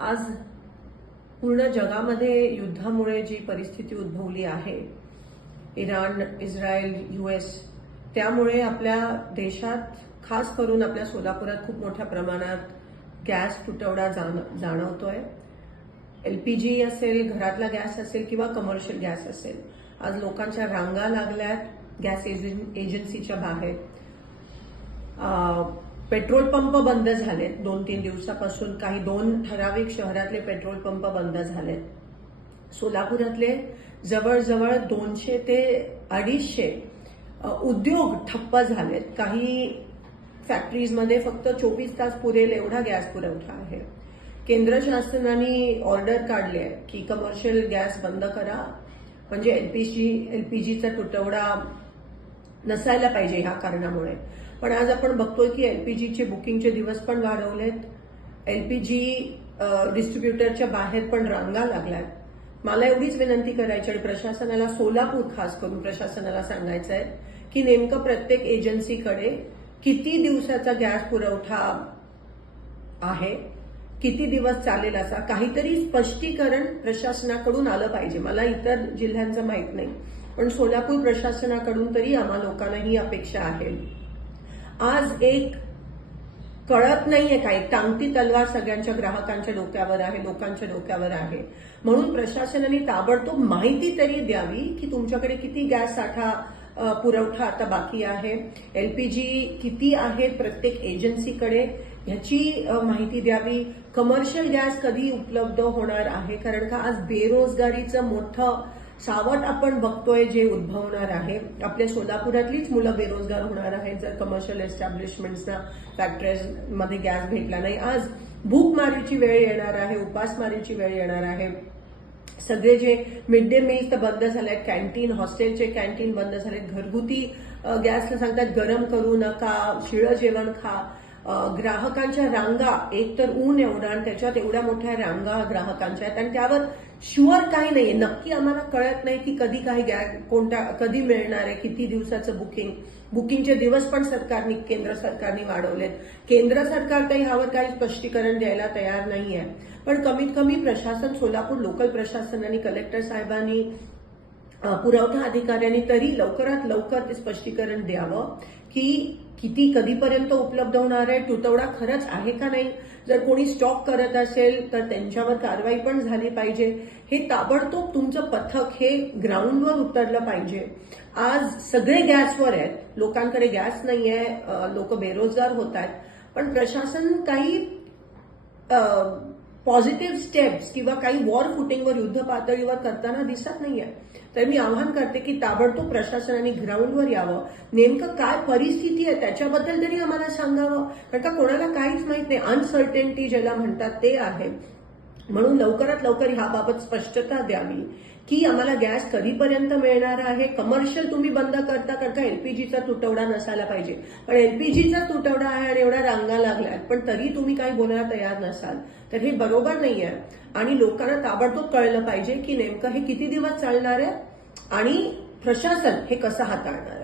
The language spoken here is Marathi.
आज पूर्ण जगामध्ये युद्धामुळे जी परिस्थिती उद्भवली आहे, इराण, इस्रायल, US, त्यामुळे आपल्या देशात खास करून आपल्या सोलापुरात खूप मोठ्या प्रमाणात गॅस तुटवडा जाणवतोय. LPG असेल, घरातला गॅस असेल किंवा कमर्शियल गॅस असेल. आज लोकांच्या रांगा लागल्यात गॅस एजन्सीच्या बाहेर. पेट्रोल पंप बंद झालेत 2-3 दिवसापासून. काही 2 ठराविक शहरातले पेट्रोल पंप बंद झालेत. सोलापुरातले जवळजवळ 200 ते 250 उद्योग ठप्प झालेत. काही फॅक्टरीजमध्ये फक्त 24 तास पुरेल एवढा गॅस पुरवठा आहे. केंद्र शासनाने ऑर्डर काढली आहे की कमर्शियल गॅस बंद करा, म्हणजे एलपीजीचा तुटवडा नसायला पाहिजे ह्या कारणामुळे. पण आज आपण बघतोय की एलपीजीचे बुकिंगचे दिवस पण वाढवलेत. एलपीजी डिस्ट्रीब्युटरच्या बाहेर पण रांगा लागल्यात. मला एवढीच विनंती करायची आणि प्रशासनाला, सोलापूर खास करून प्रशासनाला सांगायचं आहे की नेमकं प्रत्येक एजन्सीकडे किती दिवसाचा गॅस पुरवठा आहे, किती दिवस चालेल, असा काहीतरी स्पष्टीकरण प्रशासनाकडून आलं पाहिजे. मला इतर जिल्ह्यांचं माहित नाही, पण सोलापूर प्रशासनाकडून तरी आम्हा लोकांना ही अपेक्षा आहे. आज एक कळत नाहीये काय, टांगती तलवार सगळ्यांच्या ग्राहकांच्या डोक्यावर आहे, लोकांच्या डोक्यावर आहे. म्हणून प्रशासनाने ताबडतोब माहिती तरी द्यावी की तुमच्याकडे किती गॅस साठा पुरवठा आता बाकी आहे, एलपीजी किती आहेत प्रत्येक एजन्सीकडे, ह्याची माहिती द्यावी. कमर्शियल गॅस कधी उपलब्ध होणार आहे, कारण का आज बेरोजगारीचं मोठं सावट आपण बघतोय जे उद्भवणार आहे. आपल्या सोलापुरातलीच मुलं बेरोजगार होणार आहेत जर कमर्शियल एस्टॅब्लिशमेंट्सना, फॅक्टरीजमध्ये गॅस भेटला नाही. आज भूकमारीची वेळ येणार आहे, उपासमारीची वेळ येणार आहे. सगळे जे मिड डे मील्स तर बंद झालेत, कॅन्टीन, हॉस्टेलचे कॅन्टीन बंद झालेत. घरगुती गॅसला सांगतात गरम करू नका, शिळं जेवण खा. ग्राहकांच्या रांगा, एक तर ऊन एवढं आणि त्याच्यात एवढ्या मोठ्या रांगा ग्राहकांच्या आहेत आणि त्यावर शुअर काही नाहीये. नक्की आम्हाला कळत नाही की कधी काही कधी मिळणार आहे, किती दिवसाचं बुकिंगचे दिवस पण केंद्र सरकारने वाढवलेत. केंद्र सरकार काही ह्यावर काही स्पष्टीकरण द्यायला तयार नाहीये. पण कमीत कमी प्रशासन, सोलापूर लोकल प्रशासनाने, कलेक्टर साहेबांनी, पुरवठा अधिकाऱ्यांनी तरी लवकरात लवकर ते स्पष्टीकरण द्यावं की किती कधीपर्यंत उपलब्ध होणार आहे, तुटवडा खरंच आहे का नाही. जर कोणी स्टॉक करत असेल तर त्यांच्यावर कारवाई पण झाली पाहिजे. हे ताबडतोब तुमचं पथक हे ग्राउंडवर उतरलं पाहिजे. आज सगळे गॅसवर आहेत, लोकांकडे गॅस नाहीये, लोक बेरोजगार होत आहेत, पण प्रशासन काही पॉझिटिव्ह स्टेप्स किंवा काही वॉर फुटिंगवर, युद्ध पातळीवर करताना दिसत नाहीये. तर मी आवाहन करते की ताबडतोब प्रशासनाने ग्राउंडवर यावं. नेमकं काय परिस्थिती आहे त्याच्याबद्दल तरी आम्हाला सांगावं, कारण का कोणाला काहीच माहित नाही. अनसर्टेनिटी ज्याला म्हणतात ते आहे. म्हणून लवकरात लवकर ह्याबाबत स्पष्टता द्यावी की आम्हाला गॅस कधीपर्यंत मिळणार आहे. कमर्शियल तुम्ही बंद करता, कारण का एलपीजीचा तुटवडा नसायला पाहिजे, पण एलपीजीचा तुटवडा आहे आणि एवढ्या रांगा लागल्यात, पण तरी तुम्ही काही बोलायला तयार नसाल, तर हे बरोबर नाहीये. आणि लोकांना ताबडतोब कळलं पाहिजे की नेमकं हे किती दिवस चालणार आहे आणि प्रशासन हे कसं हाताळणार आहे.